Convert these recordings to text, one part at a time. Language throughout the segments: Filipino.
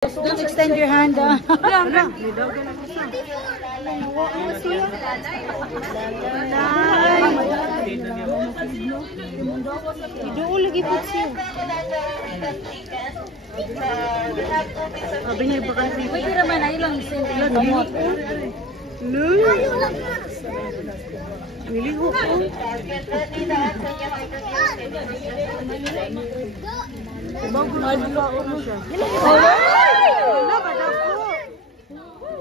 Don't extend your hand. Iduo lagi po siya. Binili ba kasi? Pwede naman ay lang kamot. Niliho ko. Bago na ano siya. Wala ba daw po?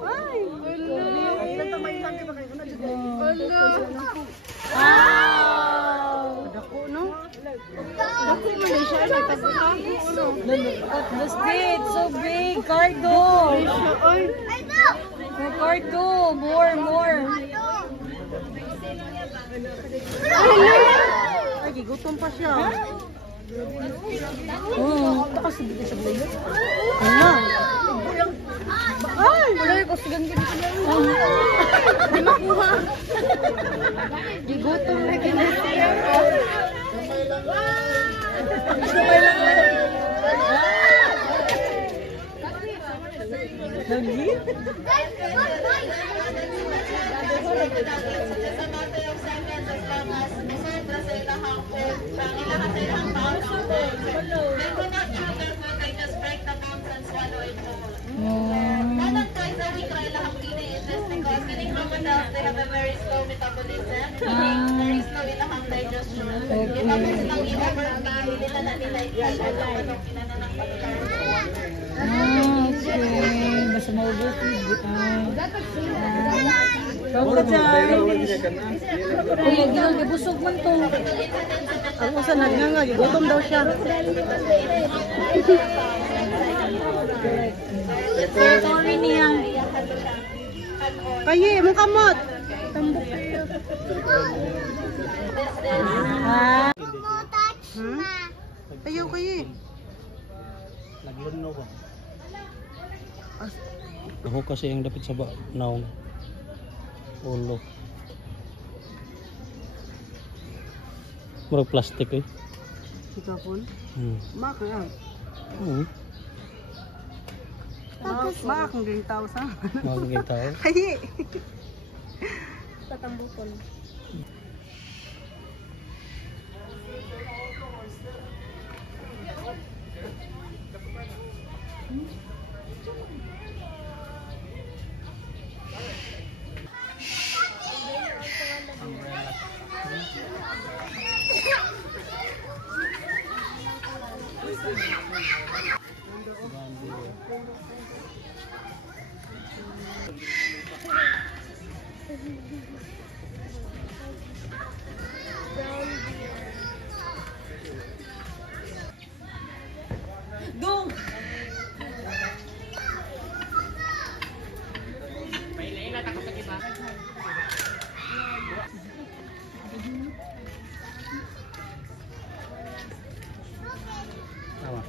Ay, dako no? Dako man siya ay tagutan. This big, so big, cargo. Cargo, more. Ay, gigutom pa siya. Takas dito sa bayo. Ano? Ay, wala ko sigang ganito. Di makuha. Gigutom na ganito. Lagi? They have a very slow metabolism. Very slow ilahang digestion. Tapos lang i-overfeed, nila na nila okay. Basta maubukid. Kamu dyan. Kuya, gilong, ibusog man to. Ako sa nagnanga, gutom daw siya. Sorry niya. Kayi, mong kamot. Tambok kayo. Ayaw kayi. Naglunno ko. Ako kasi yung dapit sa naong ulo. Murag plastic eh. Sikapon? Maka yan. Maakong gawing tao sa. Maakong gawing tao? Kayi. Tatambukon. Dong! Tama.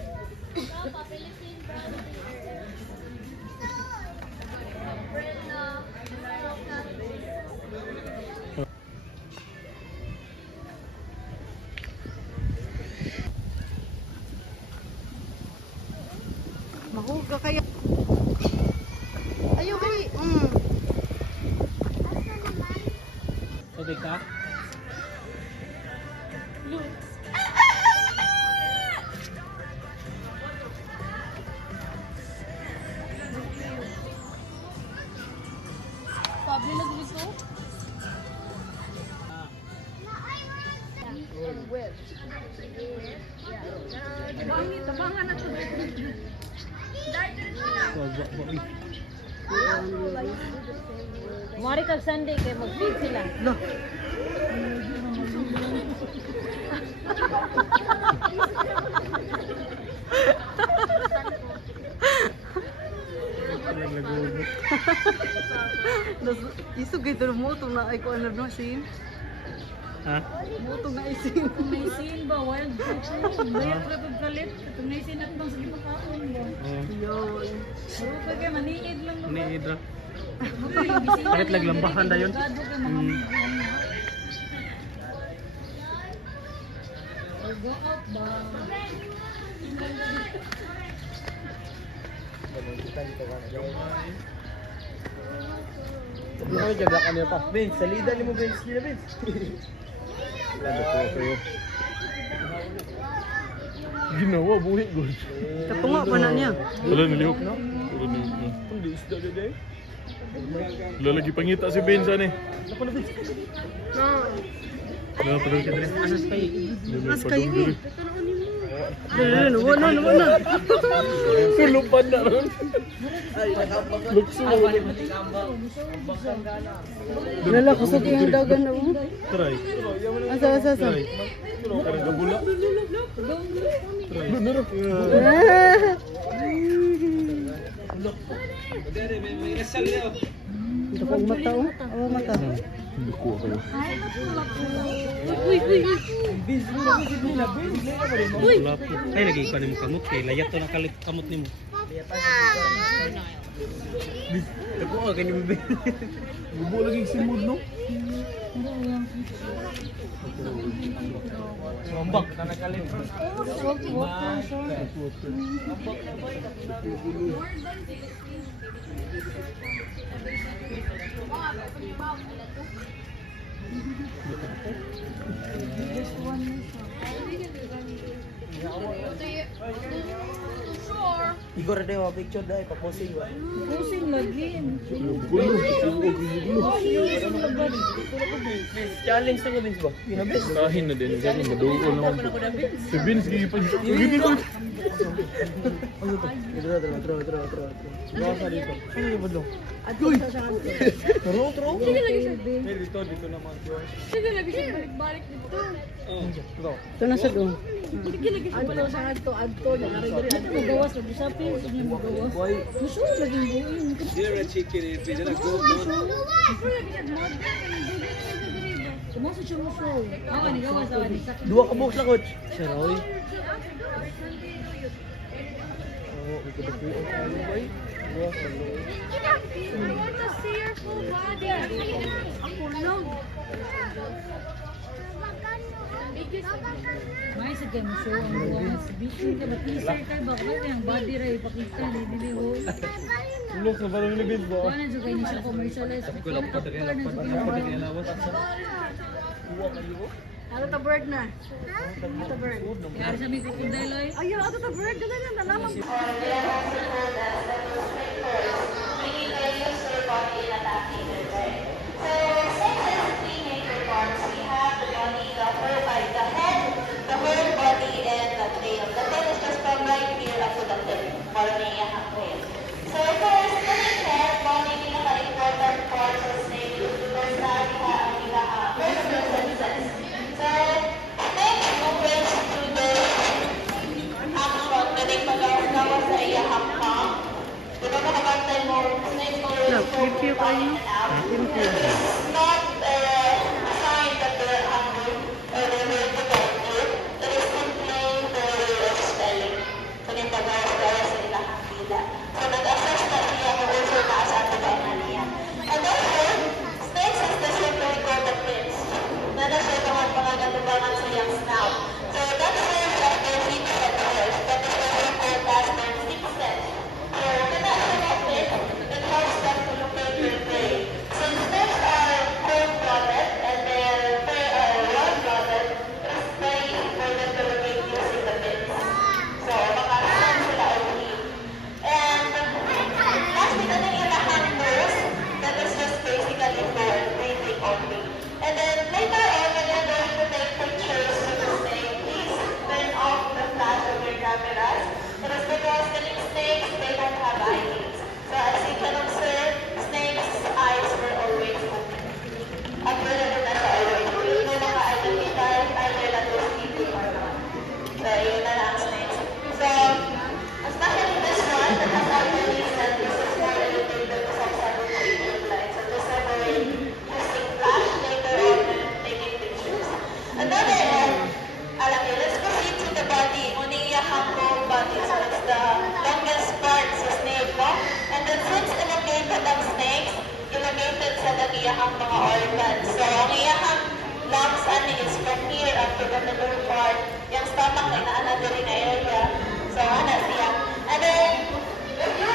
Mahuga kaya. Ayaw kayi. Tubig ka? Pablo na gusto? Tabangan na ito. Mari kag Sunday kay mag-feed sila. No. Isog gid mo to na ay ko ano no sin. Ha? Mo to na isin. May sin ba wild fruit? May prepare galit. Kung may sin at bang sige pagkaon mo. Yo. Pero pag maniid lang no. Maniid ra. Kahit laglambahan da yun. Go out ba? Ano jaga ka niya pa? Vince, salida ni mo Vince nila Vince. Lalo ko kayo. Ginawa buhi gud. Katunga pa na niya. Wala nalihok na. Wala nalihok na. Hindi isda gud. Wala lagi pangita si Benza ni. Nako na Vince. Wala pa rin ka dali. Asas kayo. Mas kayo eh. Wala na. Sulupan na ron. Lukso. Lala, kusog yung dagan na mo. Try. Asa. Try. Karang gabula. Try. Ito kong mata oh. Oo, mata. Hindi ko kayo. Wala po. Ay, lagi pa ni mo kamot. Kaya layat to na kalit kamot ni mo. Ako ka ni mo. Gubo lagi simod no. Mambak na nakalim. Igor ada yung picture dahil paposing ba? Pusing lagi. Gulo. Challenge na Vince ba? Pinabis? Kahin na din. Kasi maduol naman po. Si Vince gigipag. Gini ko. Tro. Bawa sa dito. Ano yung badong? Uy! Tro. Sige lagi siya. Dito naman. Sige lagi siya. Balik-balik dito. Tro. Ito na sa doon. Sige lagi siya. Adto. Magawas. Sabi, huwag niya magawas. Gusto ko laging buhin. Kumaso siya mo show. Awan, gawas. Dua ka box lang coach. Siya Roy. Oh, ito ba yung boy? Dua ka boy. Ako lang. May sa game show ang buwan sa bikin ka batisay kay bakit yung body ray pakita ni dili ho. Look sa parang libid ba? Ano sa kay ni siya commercialize. Kulap pa dagay lawas. Ano ta bird na? Ano ta bird? Kaya sa may kukunday loy. Ayo, ato ta bird dala na nalaman. Review ko yun. Not a sign that they're hungry or they're very productive. It is simply their way of spelling. So, nagtabawas sa ilang hangila. So, nag-assess na niya kung also naasabi ba na niya. And therefore, snakes has the same very called prints. Na nasa itong mga katubangan sa iyang snout. So, that serves as their sixth sense. That is what we call as their sixth sense. So, connection of it, it helps them to locate their prey. Since snakes are cold-blooded and they're warm-blooded, it's very easy for them to locate using the pits. So, makakaroon sila ulit. And lastly, the nangyayahan nose, that is just basically for breathing only. And then later on, when you're going to take pictures of the snake, please turn off the flash of your cameras. It is because the snakes, they don't have eyelids. So as you can observe, snakes' eyes were always open. At wala rin na siya always. Yung naka-identify, either na those people or not. So yun na lang snakes. So, especially this one, that has already said this is more elevated to some sort of treatment line. So this is where using flash later on when taking pictures. Another alam niyo, let's proceed to the body. Muna hanggang body. So that's the longest part sa snake mo. And then since elongated ang snakes, elongated sa nagiyahang mga organs. So ang iyahang lungs ani is from here up to the middle part. Yung stomach na inaana din na area. So ana siya. And then, if you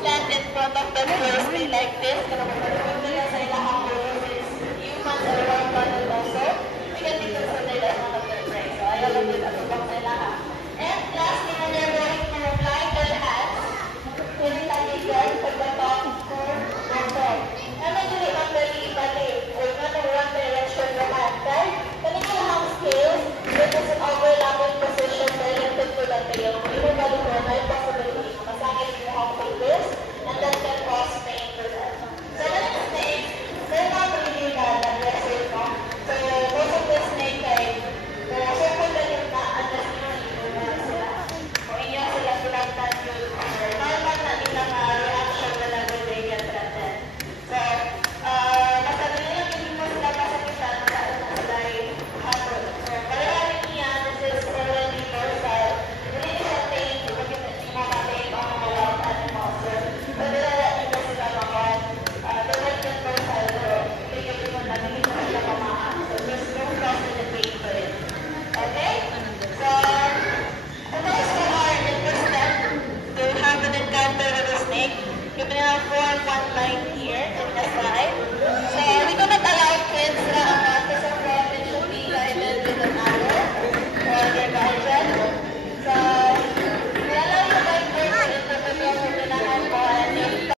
stand in front of the first day like this.